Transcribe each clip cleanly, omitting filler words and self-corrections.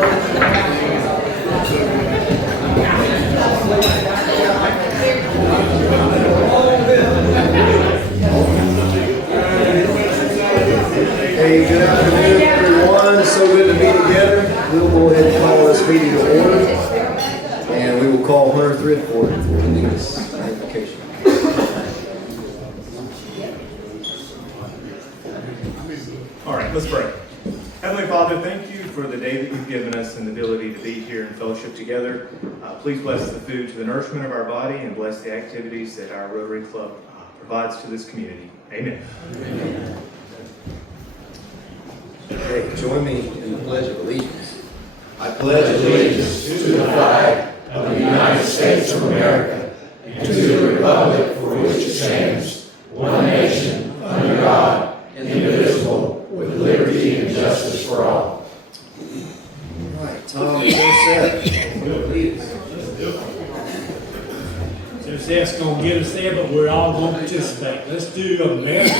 Hey, good afternoon, everyone. It's so good to be together. We'll go ahead and call this meeting to order, and we will call Hunter Threadford for the news invocation. All right, let's pray. Heavenly Father, thank you for the day that you've given us and the ability to be here in fellowship together. Please bless the food to the nourishment of our body and bless the activities that our Rotary Club provides to this community. Amen. Amen. Okay, join me in the Pledge of Allegiance. I pledge allegiance to the flag of the United States of America and to the republic for which it stands, one nation, under God, indivisible, with liberty and justice for all. All right, Tom and Joseph, please. Joseph's going to get us there, but we're all going to participate. Let's do America.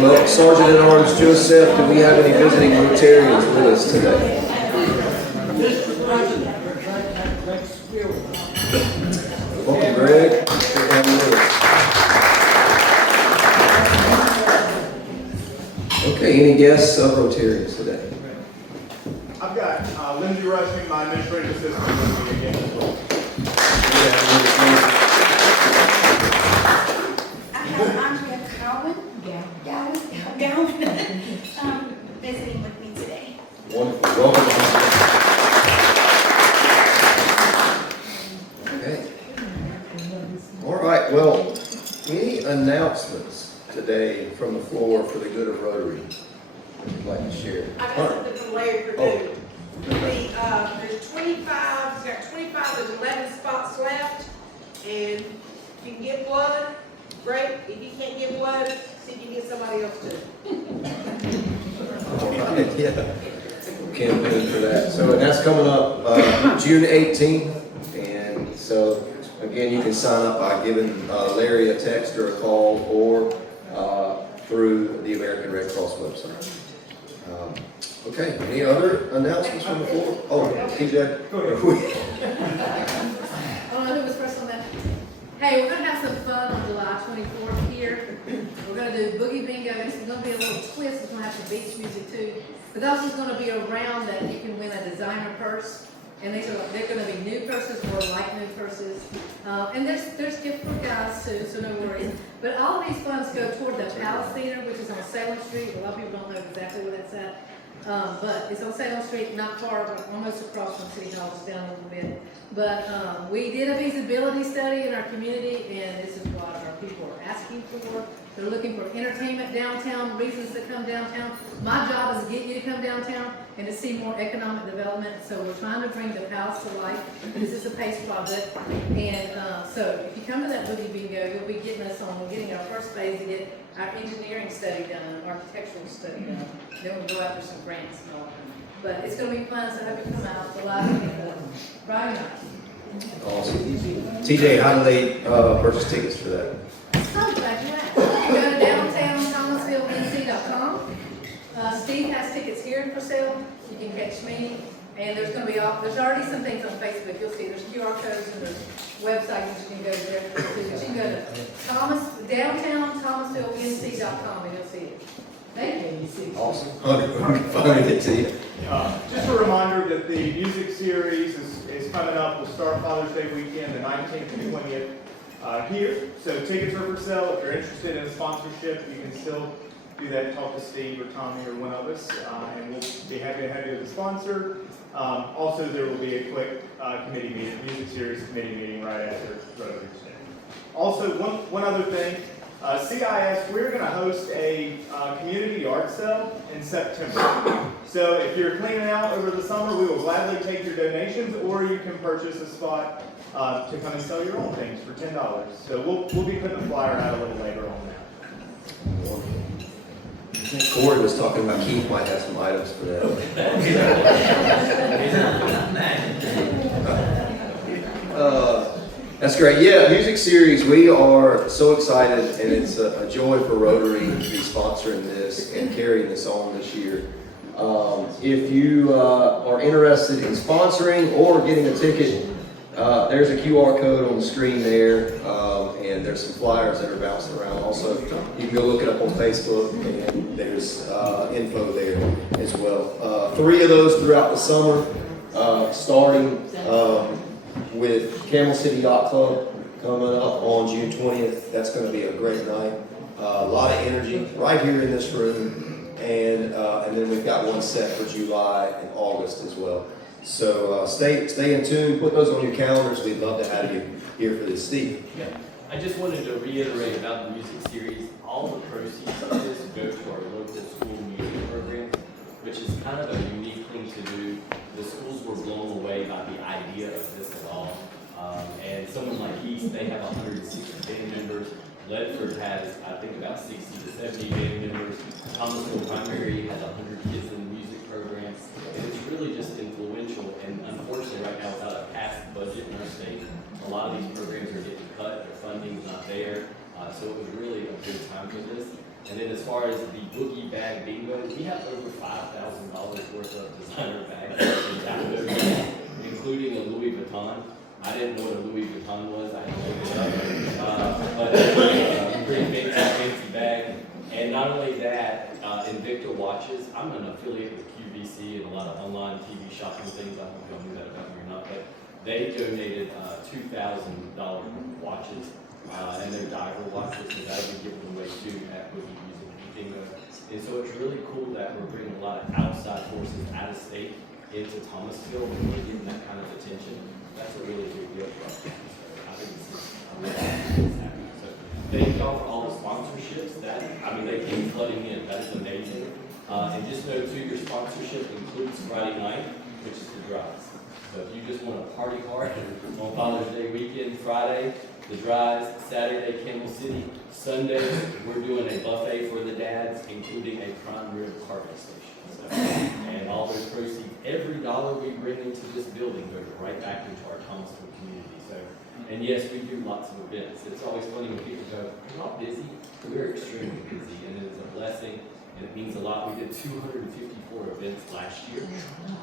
Well, Sergeant at Arms Joseph, do we have any visiting Rotarians with us today? Welcome, Greg. Good to have you with us. Okay, any guests of Rotarians today? I've got Lindsay Rushing, my administrative assistant, with me again as well. Visiting with me today. Wonderful. Welcome. Okay. All right. Well, any announcements today from the floor for the good of Rotary that you'd like to share? I got something from Larry Purdue. There's 25, he's got 25, there's 11 spots left. And if you can get blood, great. If you can't get blood, see if you can get somebody else to. All right. Yeah. Campaign for that. So, and that's coming up June 18th. And so, again, you can sign up by giving Larry a text or a call or through the American Red Cross website. Okay, any other announcements from the floor? Oh, TJ. Go ahead. I don't know who was first on that. Hey, we're going to have some fun on July 24th here. We're going to do Boogie Bingo. It's going to be a little twist. It's going to have some beach music too. But those is going to be a round that you can win a designer purse. And they're going to be new purses or like new purses. And there's gift for guys too, so no worries. But all of these funds go toward the Palace Theater, which is on Salem Street. A lot of people don't know exactly where that's at. But it's on Salem Street, not far, but almost across from City Hall, just down a little bit. But we did a feasibility study in our community, and this is what our people are asking for. They're looking for entertainment downtown, reasons to come downtown. My job is to get you to come downtown and to see more economic development. So we're trying to bring the Palace to life. This is a PACE project. And so if you come to that Boogie Bingo, you'll be getting us on, we're getting our first phase to get our engineering study done, architectural study done. Then we'll go after some grants and all. But it's going to be fun, so I hope you come out. July 24th, Friday night. Awesome. TJ, how do they purchase tickets for that? So glad you asked. Go to downtown Thomasville.nc.com. Steve has tickets here for sale. You can catch me. And there's going to be there's already some things on Facebook. You'll see there's QR codes and there's websites that you can go there to. But you can go to downtown Thomasville.nc.com and you'll see it. They gave you 60. Awesome. Finally get to you. Just a reminder that the music series is coming up. We'll start Father's Day weekend, the 19th and 20th here. So tickets are for sale. If you're interested in a sponsorship, you can still do that. Talk to Steve or Tommy or one of us, and we'll be happy to have you as a sponsor. Also, there will be a quick committee meeting, music series committee meeting right after Rotary today. Also, one other thing. CIS, we're going to host a community yard sale in September. So if you're cleaning out over the summer, we will gladly take your donations, or you can purchase a spot to come and sell your own things for $10. So we'll be putting a flyer out a little later on that. Corey was talking about Keith might have some items for that. That's great. Yeah, music series. We are so excited, and it's a joy for Rotary to be sponsoring this and carrying this on this year. If you are interested in sponsoring or getting a ticket, there's a QR code on the screen there, and there's some flyers that are bouncing around. Also, you can go look it up on Facebook, and there's info there as well. 3 of those throughout the summer, starting with Camel City Yacht Club coming up on June 20th. That's going to be a great night. A lot of energy right here in this room, and then we've got one set for July and August as well. So stay in tune. Put those on your calendars. We'd love to have you here for this. Steve. Yeah, I just wanted to reiterate about the music series. All the proceeds of this go to our local school music program, which is kind of a unique thing to do. The schools were blown away by the idea of this at all. And someone like East, they have 160 band members. Ledford has, I think, about 60 to 70 band members. Thomasville Primary has 100 kids in the music program. And it's really just influential. And unfortunately, right now, without a passed budget in our state, a lot of these programs are getting cut. Their funding's not there. So it was really a good time for this. And then as far as the Boogie Bag Bingo, we have over $5,000 worth of designer bags, including a Louis Vuitton. I didn't know what a Louis Vuitton was. I had to look it up. But it's a pretty big, fancy bag. And not only that, Invicta Watches, I'm an affiliate with QVC and a lot of online TV shopping things. I don't know if y'all knew that about me or not, but they donated $2,000 watches. And they're diver watches, so that'll be given away too at Boogie Music Bingo. And so it's really cool that we're bringing a lot of outside forces out of state into Thomasville, and we're giving that kind of attention. That's a really big deal for us. So I think this is really happy. So thank y'all for all the sponsorships. They came flooding in. That is amazing. And just know too, your sponsorship includes Friday night, which is the drives. So if you just want to party hard on Father's Day weekend, Friday, the drives, Saturday, Camel City, Sunday, we're doing a buffet for the dads, including a prime rib carving station. So, and all those proceeds, every dollar we bring into this building goes right back into our Thomasville community. So, and yes, we do lots of events. It's always funny when people go, "You're not busy." We're extremely busy, and it is a blessing, and it means a lot. We did 254 events last year.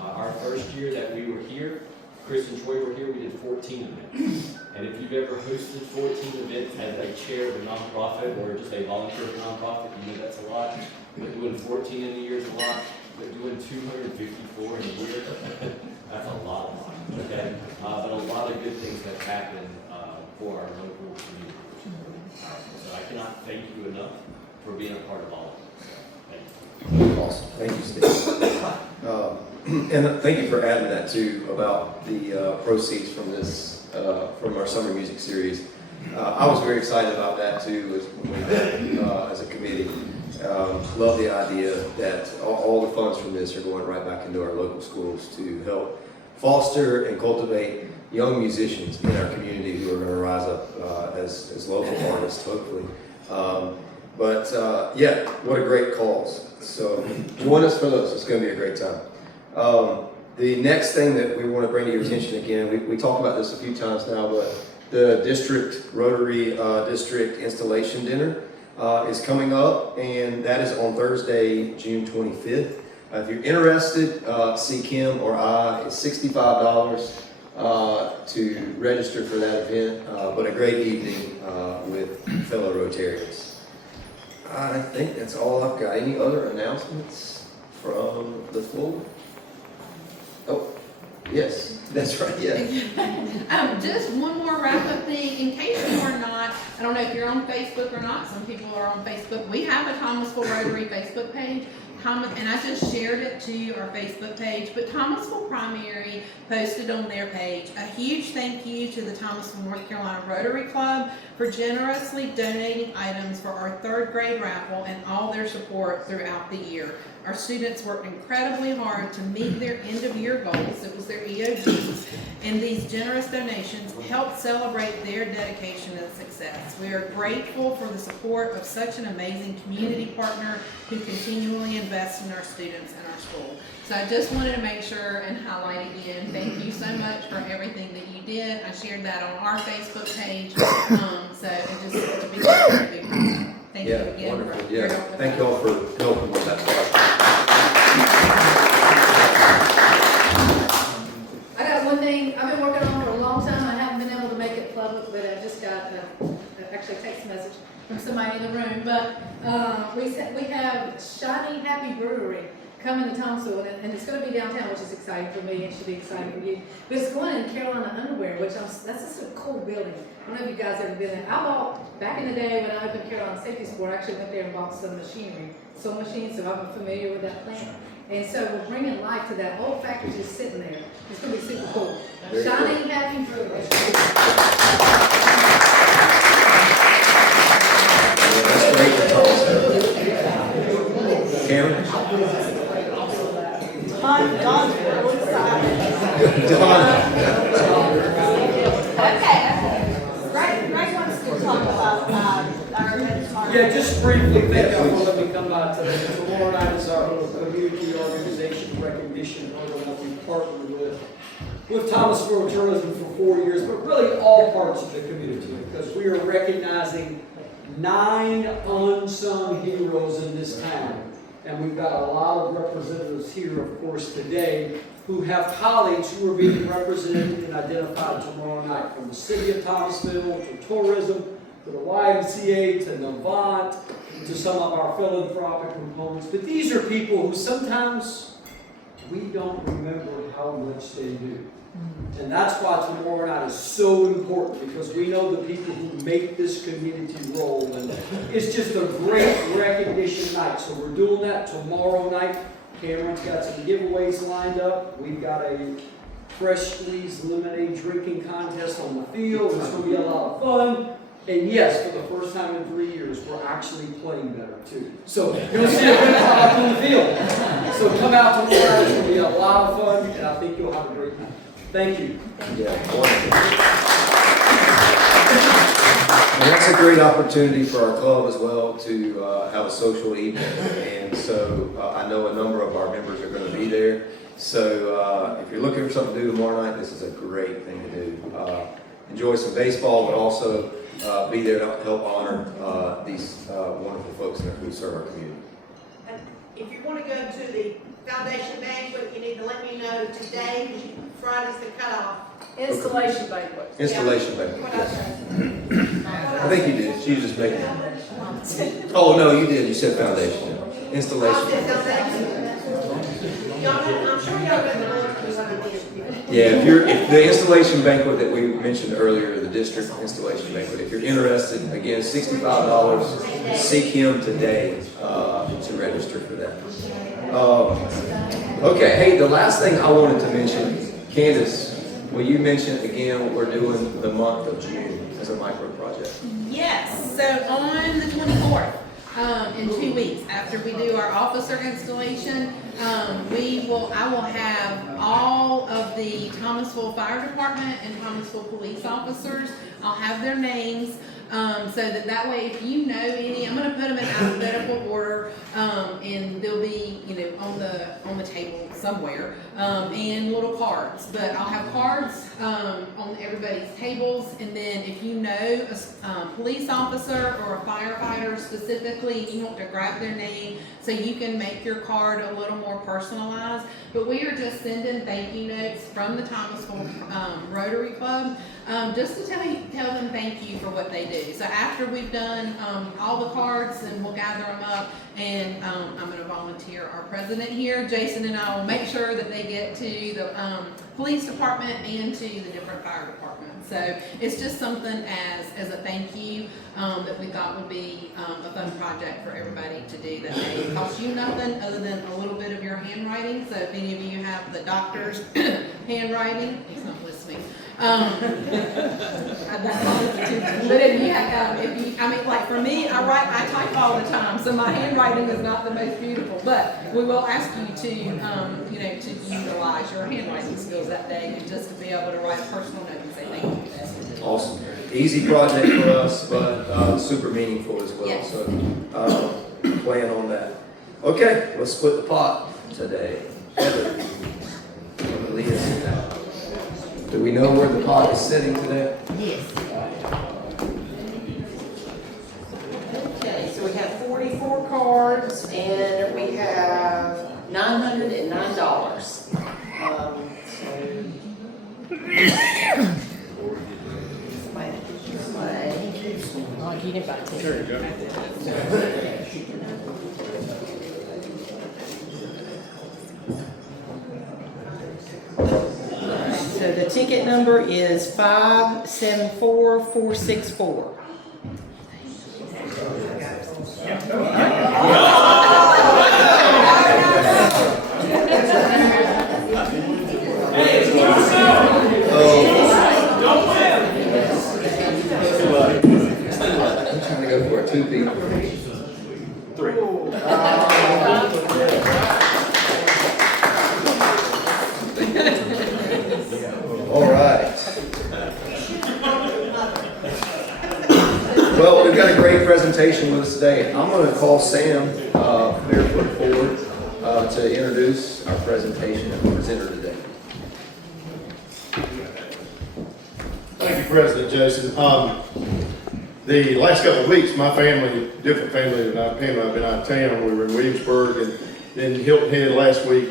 Our first year that we were here, Chris and Troy were here, we did 14 events. And if you've ever hosted 14 events as a chair of a nonprofit or just a volunteer of a nonprofit, you know that's a lot. But doing 14 in a year is a lot. But doing 254 in a year, that's a lot. Okay? But a lot of good things have happened for our local community, which is really powerful. So I cannot thank you enough for being a part of all of this. Thank you. Awesome. Thank you, Steve. And thank you for adding that too about the proceeds from this, from our summer music series. I was very excited about that too when we met as a committee. Love the idea that all the funds from this are going right back into our local schools to help foster and cultivate young musicians in our community who are going to rise up as local artists, hopefully. Yeah, what a great cause. So join us for those. It's going to be a great time. The next thing that we want to bring to your attention again, we talked about this a few times now, but the Rotary District Installation Dinner is coming up, and that is on Thursday, June 25th. If you're interested, see Kim or I. It's $65 to register for that event, but a great evening with fellow Rotarians. I think that's all I've got. Any other announcements from the floor? Oh, yes, that's right, yeah. Just one more wrap-up thing, in case you are not, I don't know if you're on Facebook or not, some people are on Facebook. We have a Thomasville Rotary Facebook page, and I just shared it to our Facebook page, but Thomasville Primary posted on their page a huge thank you to the Thomasville, North Carolina Rotary Club for generously donating items for our 3rd grade raffle and all their support throughout the year. Our students worked incredibly hard to meet their end-of-year goals. It was their EOGs, and these generous donations helped celebrate their dedication and success. We are grateful for the support of such an amazing community partner who continually invests in our students and our school. So I just wanted to make sure and highlight again, thank you so much for everything that you did. I shared that on our Facebook page, so it just to be a big reason. Thank you Yeah, again. wonderful, for yeah. your help with Thank that. you all for helping with that part. I got one thing I've been working on for a long time. I haven't been able to make it public, but I just got actually a text message from somebody in the room. But we have Shiny Happy Brewery coming to Thomasville, and it's going to be downtown, which is exciting for me and should be exciting for you. But it's going in Carolina Underwear, which that's just a cool building. I don't know if you guys ever been there. I bought, back in the day when I opened Carolina Safety Sport, I actually went there and bought some machinery, sewing machines, so I'm familiar with that plant. And so we're bringing life to that old factory just sitting there. It's going to be super cool. Very cool. Shiny Happy Brewery. That's great to tell us. Karen? Don's really excited. Don? Okay. Greg wants to talk about our event tomorrow. Yeah, just briefly, thank you for letting me come by today. Tomorrow night is our community organization recognition program that we partnered with Thomasville Tourism for 4 years, but really all parts of the community, because we are recognizing 9 unsung heroes in this town. And we've got a lot of representatives here, of course, today who have colleagues who are being represented and identified tomorrow night, from the city of Thomasville to tourism, to the YMCA, to Novant, to some of our philanthropic components. But these are people who sometimes we don't remember how much they do. And that's why tomorrow night is so important, because we know the people who make this community roll. And it's just a great recognition night. So we're doing that tomorrow night. Cameron's got some giveaways lined up. We've got a fresh squeezed lemonade drinking contest on the field. It's going to be a lot of fun. And yes, for the first time in 3 years, we're actually playing better too. So you'll see a good product on the field. So come out tomorrow night. It's going to be a lot of fun, and I think you'll have a great night. Thank you. Yeah, wonderful. And that's a great opportunity for our club as well to have a social evening. And so I know a number of our members are going to be there. So if you're looking for something to do tomorrow night, this is a great thing to do. Enjoy some baseball, but also be there to help honor these wonderful folks who serve our community. And if you want to go to the foundation banquet, you need to let me know today, because Friday's the cutoff. Installation banquet. Installation banquet. What I say? I think you did. She was just making it. Oh, no, you did. You said foundation. I Installation. said foundation. Y'all, I'm sure y'all got the lunch because I did. Yeah, if the installation banquet that we mentioned earlier, the district installation banquet, if you're interested, again, $65, seek him today to register for that. Okay, hey, the last thing I wanted to mention, Candace, will you mention again what we're doing the month of June as a micro project? Yes, so on the 24th, in 2 weeks, after we do our officer installation, I will have all of the Thomasville Fire Department and Thomasville police officers. I'll have their names, so that way, if you know any, I'm going to put them in alphabetical order, and they'll be, on the table somewhere. and little cards. But I'll have cards on everybody's tables, and then if you know a police officer or a firefighter specifically, you want to grab their name so you can make your card a little more personalized. But we are just sending thank you notes from the Thomasville Rotary Club, just to tell them thank you for what they do. So after we've done all the cards, and we'll gather them up, and I'm going to volunteer our president here, Jason, and I will make sure that they get to the police department and to the different fire departments. So it's just something as a thank you that we thought would be a fun project for everybody to do that day. It costs you nothing other than a little bit of your handwriting. So if any of you have the doctor's handwriting, he's not listening. But if you have, I mean, like for me, I type all the time, so my handwriting is not the most beautiful. But we will ask you to, to utilize your handwriting skills that day, and just to be able to write a personal note and say thank you. Awesome. Easy project for us, but super meaningful as well. Yes. So plan on that. Okay, let's split the pot today. Heather, lead us in that. Do we know where the pot is sitting today? Yes. Okay, so we have 44 cards, and we have $909. You didn't buy it. Sure, go. So the ticket number is 574464. I'm trying to go for a 2 people. 3. All right. Well, we've got a great presentation with us today. I'm going to call Sam Barefoot forward to introduce our presentation and presenter today. Thank you, President Jason. The last couple of weeks, my family, different family than I've been out of town. We were in Williamsburg and then Hilton Head last week.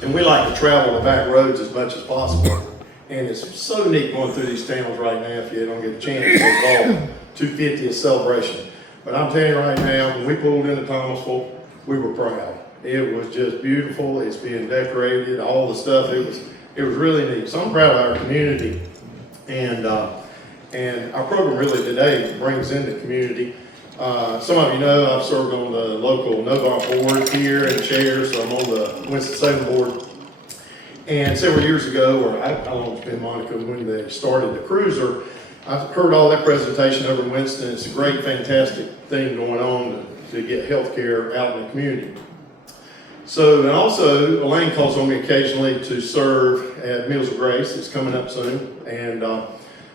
And we like to travel the back roads as much as possible. And it's so neat going through these towns right now if you don't get a chance to involve 250th celebration. But I'm telling you right now, when we pulled into Thomasville, we were proud. It was just beautiful. It's being decorated, all the stuff. It was really neat. So I'm proud of our community. And our program really today brings in the community. Some of you know I've served on the local Novant board here and chair, so I'm on the Winston-Salem board. And several years ago, or I don't know if it's been, Monica, when they started the cruiser, I've heard all that presentation over in Winston. It's a great, fantastic thing going on to get health care out in the community. So, and also, Elaine calls on me occasionally to serve at Meals of Grace. It's coming up soon. And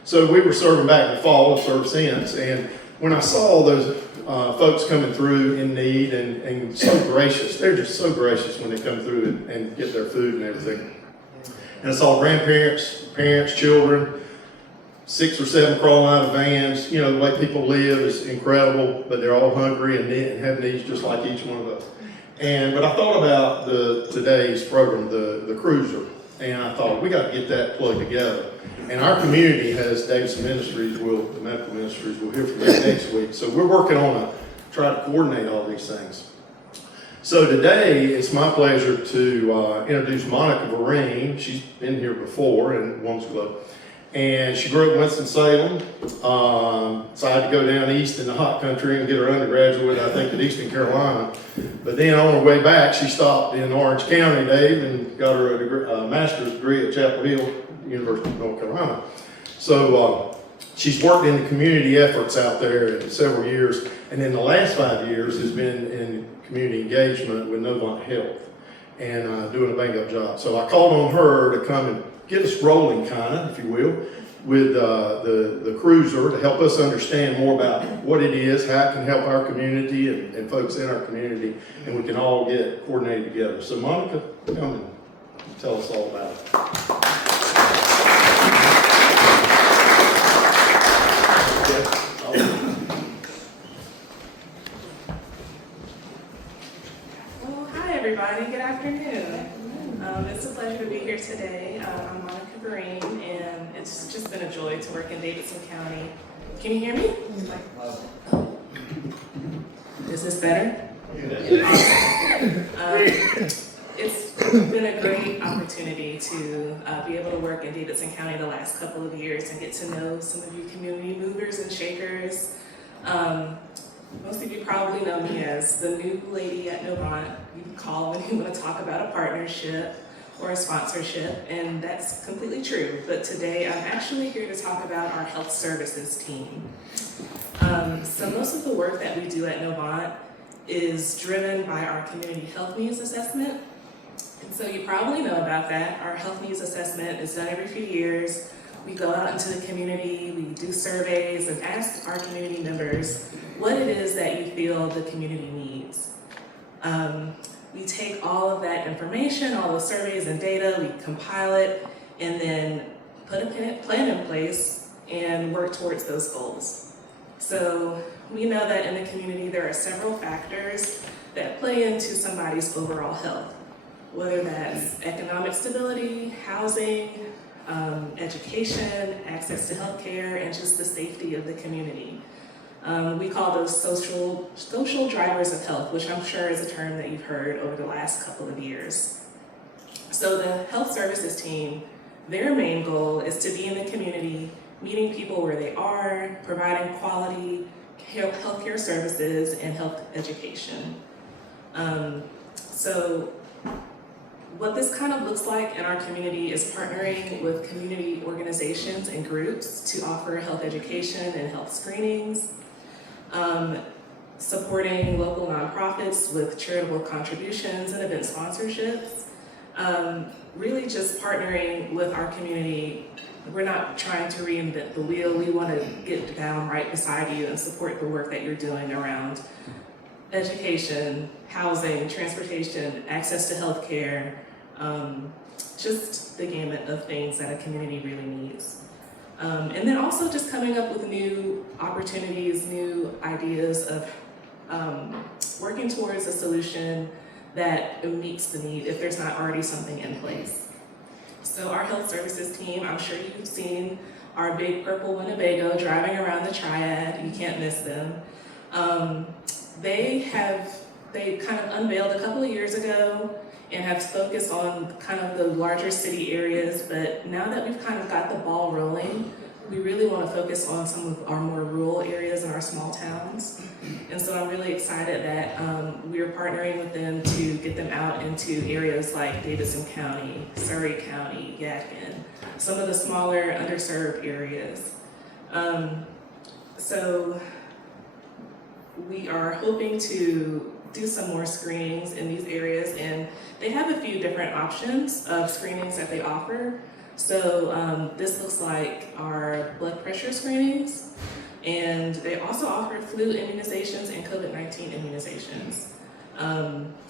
so we were serving back in the fall, served since. And when I saw those folks coming through in need and so gracious, they're just so gracious when they come through and get their food and everything. And I saw grandparents, parents, children, 6 or 7 crawling out of vans. You know, the way people live is incredible, but they're all hungry and have needs just like each one of us. But I thought about today's program, the cruiser, and I thought we got to get that plugged together. And our community has Davidson Ministries, the medical ministries, we'll hear from them next week. So we're working on try to coordinate all these things. So today, it's my pleasure to introduce Monica Vereen. She's been here before in Women's Club. And she grew up in Winston-Salem, decided to go down east in the hot country and get her undergraduate, I think, at Eastern Carolina. But then on her way back, she stopped in Orange County, Dave, and got her a master's degree at Chapel Hill, University of North Carolina. So she's worked in the community efforts out there in several years, and in the last 5 years has been in community engagement with Novant Health and doing a bang-up job. So I called on her to come and get us rolling, kind of, if you will, with the cruiser to help us understand more about what it is, how it can help our community and folks in our community, and we can all get coordinated together. So Monica, come and tell us all about it. Well, hi everybody, good afternoon. It's a pleasure to be here today. I'm Monica Green, and it's just been a joy to work in Davidson County. Can you hear me? Is this better? It's been a great opportunity to be able to work in Davidson County the last couple of years and get to know some of you community movers and shakers. Most of you probably know me as the new lady at Novant. You can call when you want to talk about a partnership or a sponsorship, and that's completely true. But today I'm actually here to talk about our health services team. So most of the work that we do at Novant is driven by our community health needs assessment. And so you probably know about that. Our health needs assessment is done every few years. We go out into the community, we do surveys and ask our community members what it is that you feel the community needs. We take all of that information, all the surveys and data, we compile it, and then put a plan in place and work towards those goals. So we know that in the community there are several factors that play into somebody's overall health, whether that's economic stability, housing, education, access to healthcare, and just the safety of the community. We call those social drivers of health, which I'm sure is a term that you've heard over the last couple of years. So the health services team, their main goal is to be in the community, meeting people where they are, providing quality healthcare services and health education. So what this kind of looks like in our community is partnering with community organizations and groups to offer health education and health screenings, supporting local nonprofits with charitable contributions and event sponsorships, really just partnering with our community. We're not trying to reinvent the wheel. We want to get down right beside you and support the work that you're doing around education, housing, transportation, access to healthcare, just the gamut of things that a community really needs. And then also just coming up with new opportunities, new ideas of working towards a solution that meets the need if there's not already something in place. So our health services team, I'm sure you've seen our big purple Winnebago driving around the Triad. You can't miss them. They kind of unveiled a couple of years ago and have focused on kind of the larger city areas, but now that we've kind of got the ball rolling, we really want to focus on some of our more rural areas in our small towns. And so I'm really excited that we're partnering with them to get them out into areas like Davidson County, Surrey County, Yadkin, some of the smaller underserved areas. So we are hoping to do some more screenings in these areas, and they have a few different options of screenings that they offer. So this looks like our blood pressure screenings, and they also offer flu immunizations and COVID-19 immunizations.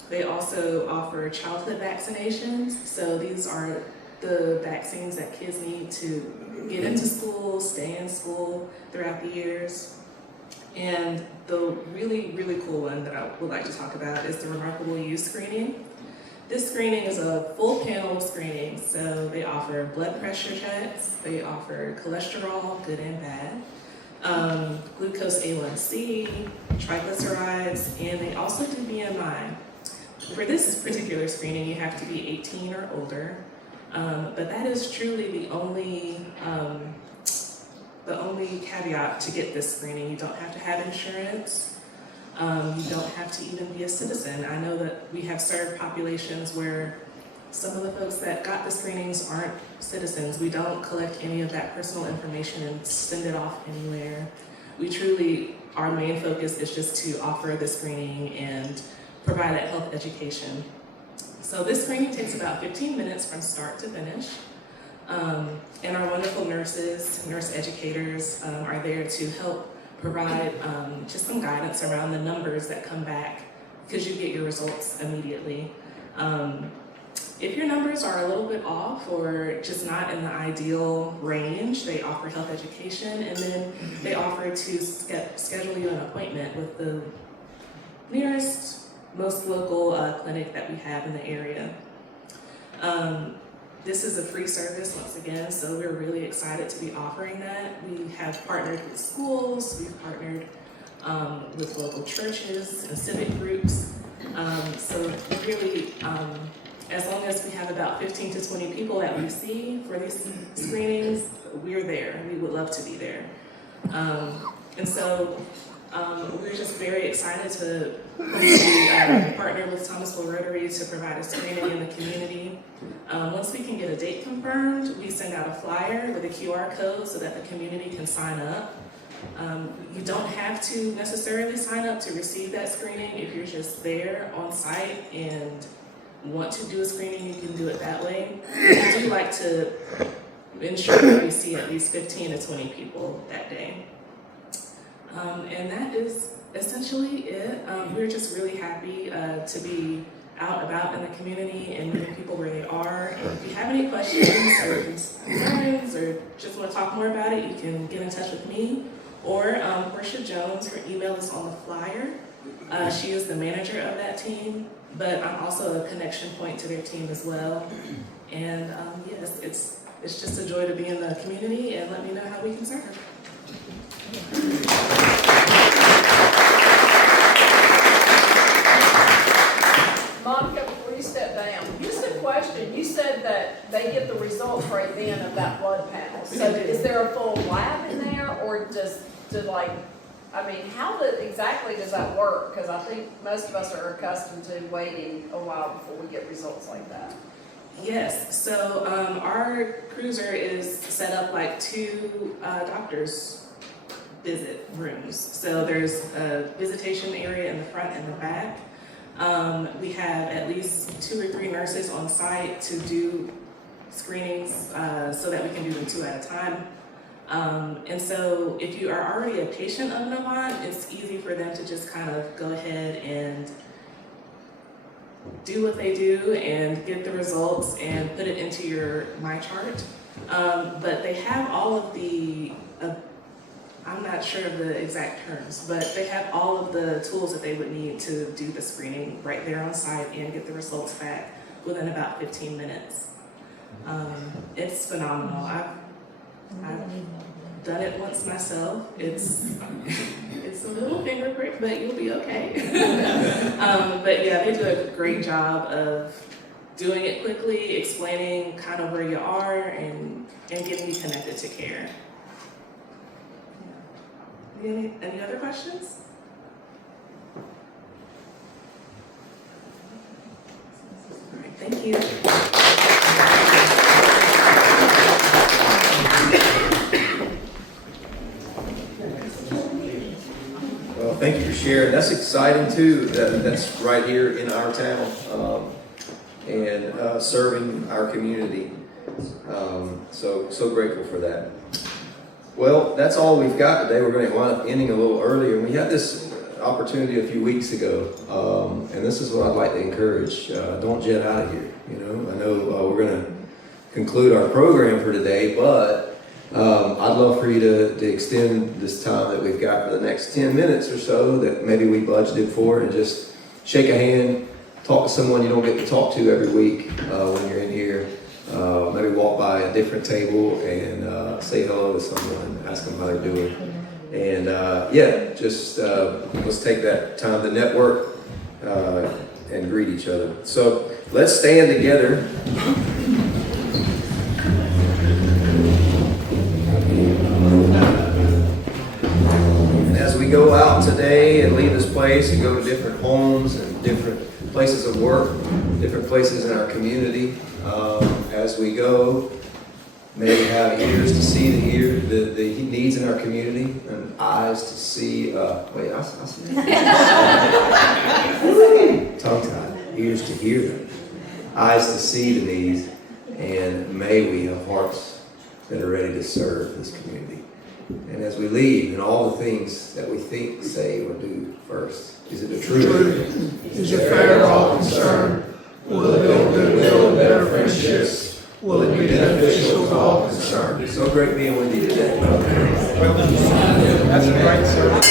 They also offer childhood vaccinations, so these are the vaccines that kids need to get into school, stay in school throughout the years. And the really, really cool one that I would like to talk about is the Remarkable Youth Screening. This screening is a full panel of screenings, so they offer blood pressure checks, they offer cholesterol, good and bad, glucose A1C, triglycerides, and they also do BMI. For this particular screening, you have to be 18 or older, but that is truly the only caveat to get this screening. You don't have to have insurance. You don't have to even be a citizen. I know that we have served populations where some of the folks that got the screenings aren't citizens. We don't collect any of that personal information and send it off anywhere. We truly, our main focus is just to offer the screening and provide that health education. So this screening takes about 15 minutes from start to finish. And our wonderful nurses, nurse educators are there to help provide just some guidance around the numbers that come back because you get your results immediately. If your numbers are a little bit off or just not in the ideal range, they offer health education, and then they offer to schedule you an appointment with the nearest, most local clinic that we have in the area. This is a free service once again, so we're really excited to be offering that. We have partnered with schools, we've partnered with local churches and civic groups. So really, as long as we have about 15 to 20 people that we see for these screenings, we're there. We would love to be there. And so we're just very excited to partner with Thomasville Rotary to provide a screening in the community. Once we can get a date confirmed, we send out a flyer with a QR code so that the community can sign up. You don't have to necessarily sign up to receive that screening. If you're just there on site and want to do a screening, you can do it that way. We do like to ensure that we see at least 15 to 20 people that day. And that is essentially it. We're just really happy to be out about in the community and meeting people where they are. And if you have any questions or concerns or just want to talk more about it, you can get in touch with me or Portia Jones. Her email is on the flyer. She is the manager of that team, but I'm also a connection point to their team as well. And yes, it's just a joy to be in the community, and let me know how we can serve. Monica, before you step down, just a question. You said that they get the results right then of that blood panel. So is there a full lab in there, or how exactly does that work? Because I think most of us are accustomed to waiting a while before we get results like that. Yes, so our cruiser is set up like two doctors' visit rooms. So there's a visitation area in the front and the back. We have at least 2 or 3 nurses on site to do screenings so that we can do them 2 at a time. And so if you are already a patient of Novant, it's easy for them to just kind of go ahead and do what they do and get the results and put it into your MyChart. But they have all of the, I'm not sure of the exact terms, but they have all of the tools that they would need to do the screening right there on site and get the results back within about 15 minutes. It's phenomenal. I've done it once myself. It's a little finger prick, but you'll be okay. But yeah, they do a great job of doing it quickly, explaining kind of where you are and getting you connected to care. Yeah. Any other questions? All right, thank you. Well, thank you for sharing. That's exciting too. That's right here in our town and serving our community. So grateful for that. Well, that's all we've got today. We're going to wind up ending a little earlier. We had this opportunity a few weeks ago, and this is what I'd like to encourage. Don't jet out of here. I know we're going to conclude our program for today, but I'd love for you to extend this time that we've got for the next 10 minutes or so that maybe we budgeted for, and just shake a hand, talk to someone you don't get to talk to every week when you're in here. Maybe walk by a different table and say hello to someone, ask them how they're doing. And just let's take that time to network and greet each other. So let's stand together. As we go out today and leave this place and go to different homes and different places of work, different places in our community, as we go, may we have ears to see to hear the needs in our community, and eyes to see, I see. Tongue-tied, ears to hear them, eyes to see the needs, and may we have hearts that are ready to serve this community. And as we leave, in all the things that we think, say, or do first, is it the truth? Is it fair to all concerned? Will it build goodwill and better this, will it be beneficial to all concerned? It's so great being with you today. That's a great service.